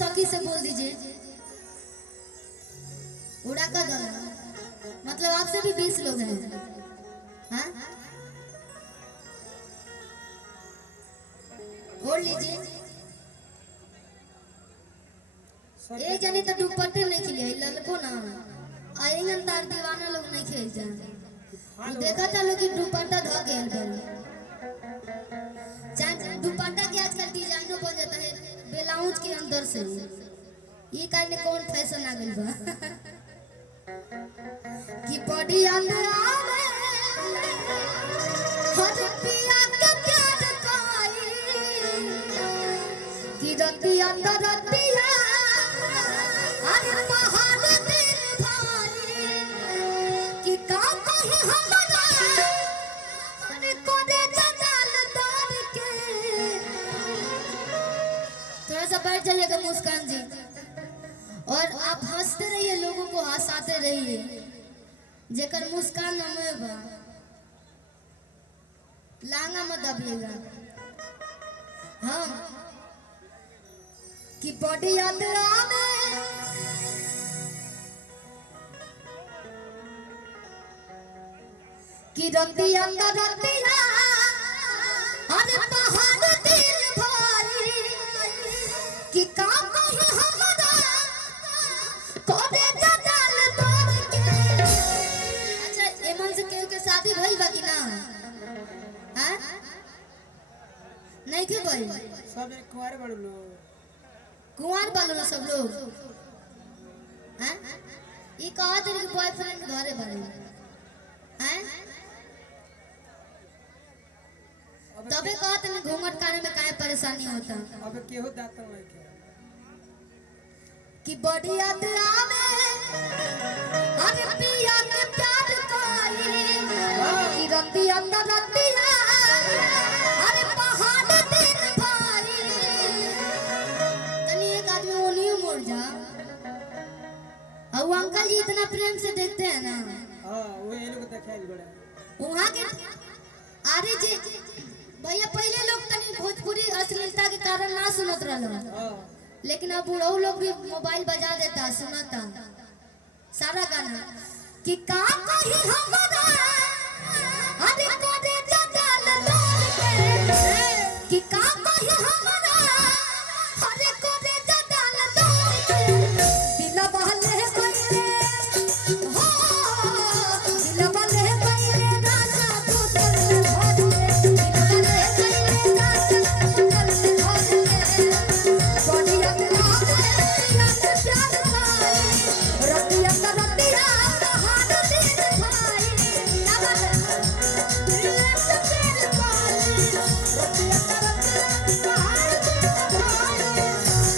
सखी से बोल दीजिए उड़ा का गला। मतलब आपसे भी 20 लोग हैं। हाँ बोल लीजिए। एक जने तो दुपट्टे नहीं खिले ललको ना आएंगे तार दीवाना लोग नहीं खेल जाए। देखा था लोग कि दुपट्टा धो के दुपट्टा के आजकल डिजाइनो बन जाता है ब्लाउज के अंदर से। ये कहने कौन फैशन आ गई बा कि बॉडी अंदर आवे हर पिया के प्यार कोई कि रति अंदर रतिया अरे पहाड़ दिन भाई कि का कहे हमरा अरे कोदे जंजाल दौड़ के। थोड़ा सा बैठ जाइएगा मुस्कान जी और आप हंसते रहिए लोगों को हंसाते रहिए। जेकर मुस्कान नमे बा लांगा मत दबिएगा। हाँ कि बॉडी याद आवे कि रति अंदर रतिया अरे पहाड़ दिल भाई कि काम कहे हमरा कोदे जंजाल दौड़ के। अच्छा एमन से केहू के शादी भइल बा कि ना? हां नहीं के भइल? सब एक कुंवार बड़ लोग कुंवार बालो ना सब लोग। हां ई कहा तेरे बॉयफ्रेंड घरे बारे हैं तबे कहते हैं घूंघट काढ़े में काहे परेशानी होता। अब केहू दाता नहीं के कि बॉडी याद आवे अरे पिया के प्यार कोई कि रति अंदर रतिया अरे पहाड़ दिन भाई। तनी एक आदमी ओनियो मोड़ जा और अंकल जी इतना प्रेम से देखते हैं ना। हां वो ये लोग देखाइल बड़ा वहां के अरे जी भैया पहले लोग तनी भोजपुरी अश्लीलता के कारण ना सुनत रहल। हां लेकिन अब बुढ़ऊ लोग भी मोबाइल बजा देता सुनता सारा गाना कि का कही हमरा अरे कोदे जंजाल दौड़ के कि का कही हमरा अरे कोदे जंजाल दौड़ के। दिल बहले बहले हो दिल बहले बहले राजा तू चल भर के दिल बहले बहले राजा तू चल भर के। बॉडी अंदर आवे याद प्यार भाई रति अंदर रतिया पहाड़ दिन भाई क्या बात है दिल से प्यार भाई रति अंदर रतिया पहाड़ दिन भाई।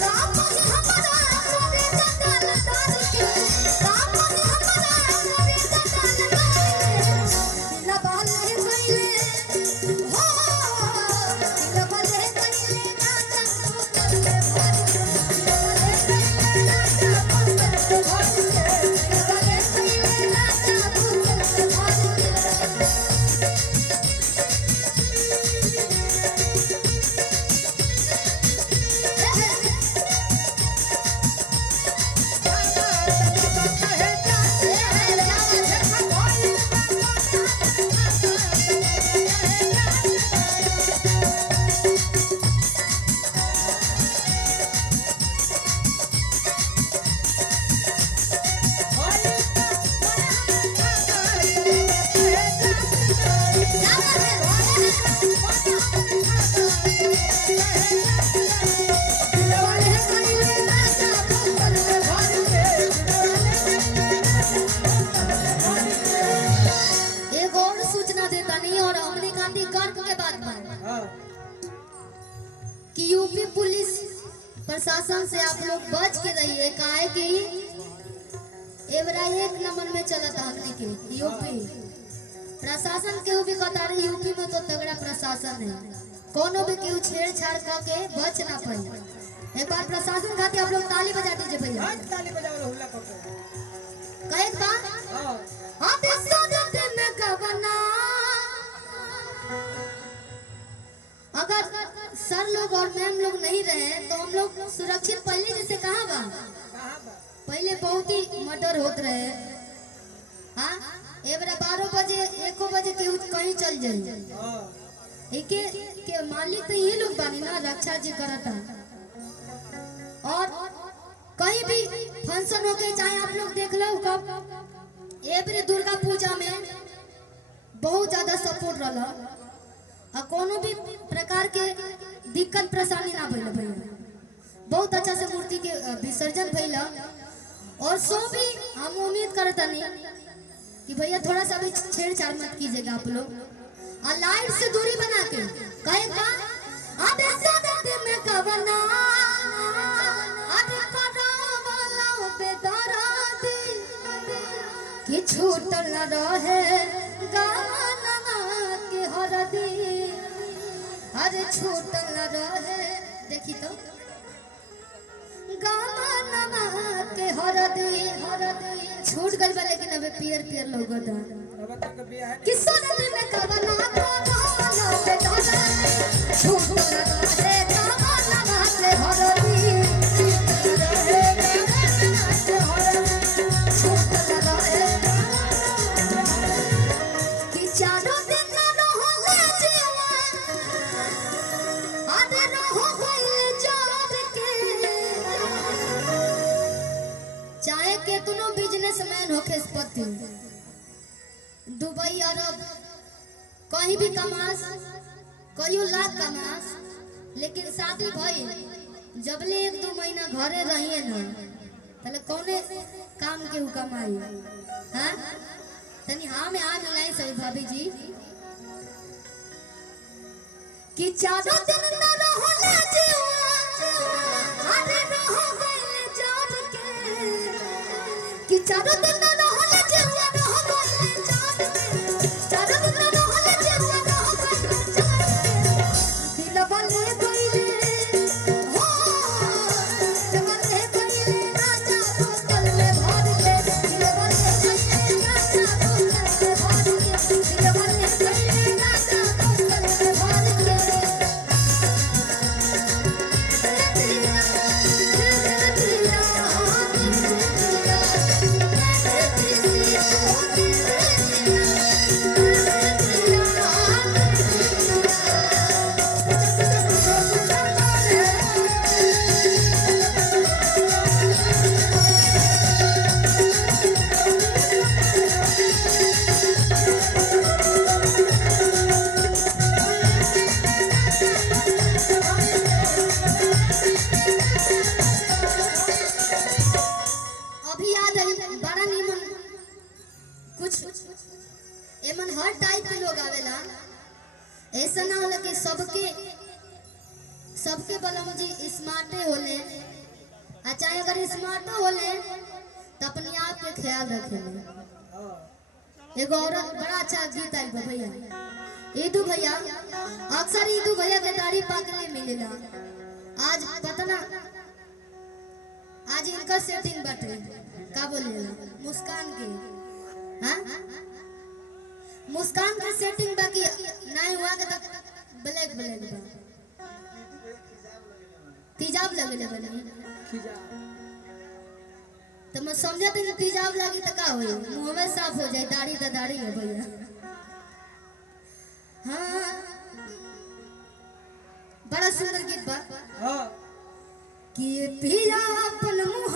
काम कहे हमरा कोदे जंजाल दौड़ के काम कहे हमरा कोदे जंजाल दौड़ के। दिल बहले बहले हो दिल बहले बहले राजा तू चल भर के। एक और सूचना देता नहीं और हमने गांधी गर्व के बात में हां कि यूपी पुलिस प्रशासन से आप लोग बच के रहिए। काहे कि एवरा 1 नंबर में चलता हमने के यूपी प्रशासन के भी कतार यूपी में तो तगड़ा प्रशासन है। कोनो भी केहू छेड़छाड़ करके बच ना पाए। एक बार प्रशासन खातिर आप लोग ताली बजा दीजिए भैया। हां ताली बजाओ हुल्ला करते कहे का हां हां देशो जते में गवना अगर सर लोग और मैम लोग नहीं रहे तो हम लोग सुरक्षित पहले जैसे कहाँ बा? कहाँ बा? पहले बहुत ही मर्डर होत रहे। हाँ, एबरा 12 बजे 1 बजे केहू कहीं चल जाए। हाँ एके के मालिक तो ये लोग बानी ना, रक्षा जी करता। और कहीं भी फंक्शन हो के चाहे आप लोग देख लो कब एबरे दुर्गा पूजा में बहुत ज्यादा सपोर्ट रहा और कोनो भी प्रकार के दिक्कत परेशानी ना भइल भैया। बहुत अच्छा से मूर्ति के विसर्जन भइल और सो भी हम उम्मीद करता नहीं कि भैया थोड़ा सा भी छेड़छाड़ मत कीजिएगा आप लोग और लाइट से दूरी बना के कहेगा आधे से में कवना आधे वाला बेदरादी कि छूटल न रहे गाना के हरदी। अरे छूटल न रहे देखी तो गाना के हरदी छूट गई बा लेकिन अबे पियर पियर लोगों दा अब तक बिया है कि सोने में कवना गाना बेटा छूट न रहे गाना के हरदी छूट न रहे कि चारों दिन न रहो जीवा आधे रहो गइल जान के। चाहे केतनो बिजनेसमैन होके पति दुबई अरब कहीं भी कमास कईयो लाख कमास लेकिन शादी भई जबले 1-2 महीना घरे रहिए ना तले कौने काम के कमाई। हाँ तनी हाँ में हाँ मिलाई सही भाभी जी कि चारों दिन न रहो ले जीवा आधे रहो गइल जान के कि चारों दिन न रहो ले जीवा रहो गइल जान के चारों दिन न रहो ले जीवा रहो गइल जान के दिल बले गइले हो दिल बले गइले राजा बोतल में भर के दिल बले गइले राजा बोतल में भर के दिल बले गइले राजा बोतल में भर के। अभी याद आई बड़ा नीमन कुछ एमन हर टाइप के लोग आवेला। ऐसा ना होला कि सबके बलम जी स्मार्टे होले आ चाहे अगर स्मार्टो होले तो अपने आप के ख्याल रखेले। हाँ एगो औरत बड़ा अच्छा गीत आई बा भैया ईदू भैया अक्सर ईदू भैया के दाढ़ी पाकले मिलेला। आज पता ना आज इनका सेटिंग बटे का बोलेला मुस्कान के। हाँ मुस्कान के सेटिंग बाकी नहीं हुआ के तक ब्लैक बा तेजाब लगे बने खिजा तो मैं समझते कि तेजाब लगी तो का होई मुंह में साफ हो जाए दाढ़ी तो दाढ़ी है भैया। हाँ बड़ा सुंदर गीत बा हाँ कि पिया अपन मुँह